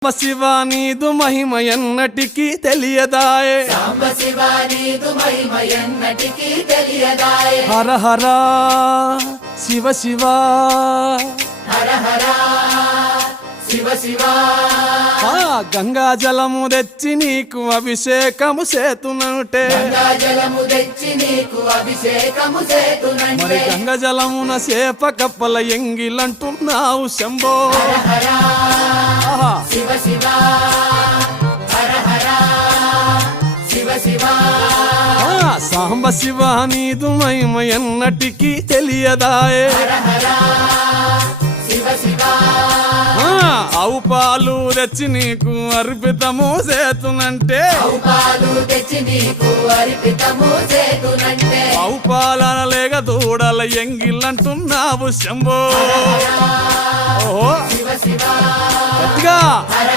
శివ నీదు మహిమ ఎన్నటికీ తెలియదాయే, సాంబ శివ నీదు మహిమ ఎన్నటికీ తెలియదాయే. హర హర శివ శివ, హర హర శివ శివ. గంగా జలము తెచ్చి నీకు అభిషేకము చేతునంటే, గంగా జలము తెచ్చి నీకు అభిషేకము మరి చేతునంటే. గంగ జలమున చేప కప్పల ఎంగిలంటున్నావు శంభో. హర ఆహా. శివ శివ, హర హర శివ శివ. సాంబ శివ నీదు మహిమ ఎన్నటికీ తెలియదాయే, హర హర శివ శివ. ఆవు పాలు తెచ్చి నీకు అర్పితము చేతునంటే, ఆవు పాలు తెచ్చి నీకు అర్పితము చేతునంటే. ఆవు పాలన లేక దూడల ఎంగిలంటున్నావు శంభో. ఓహో శివ శివ, గట్టిగా. హర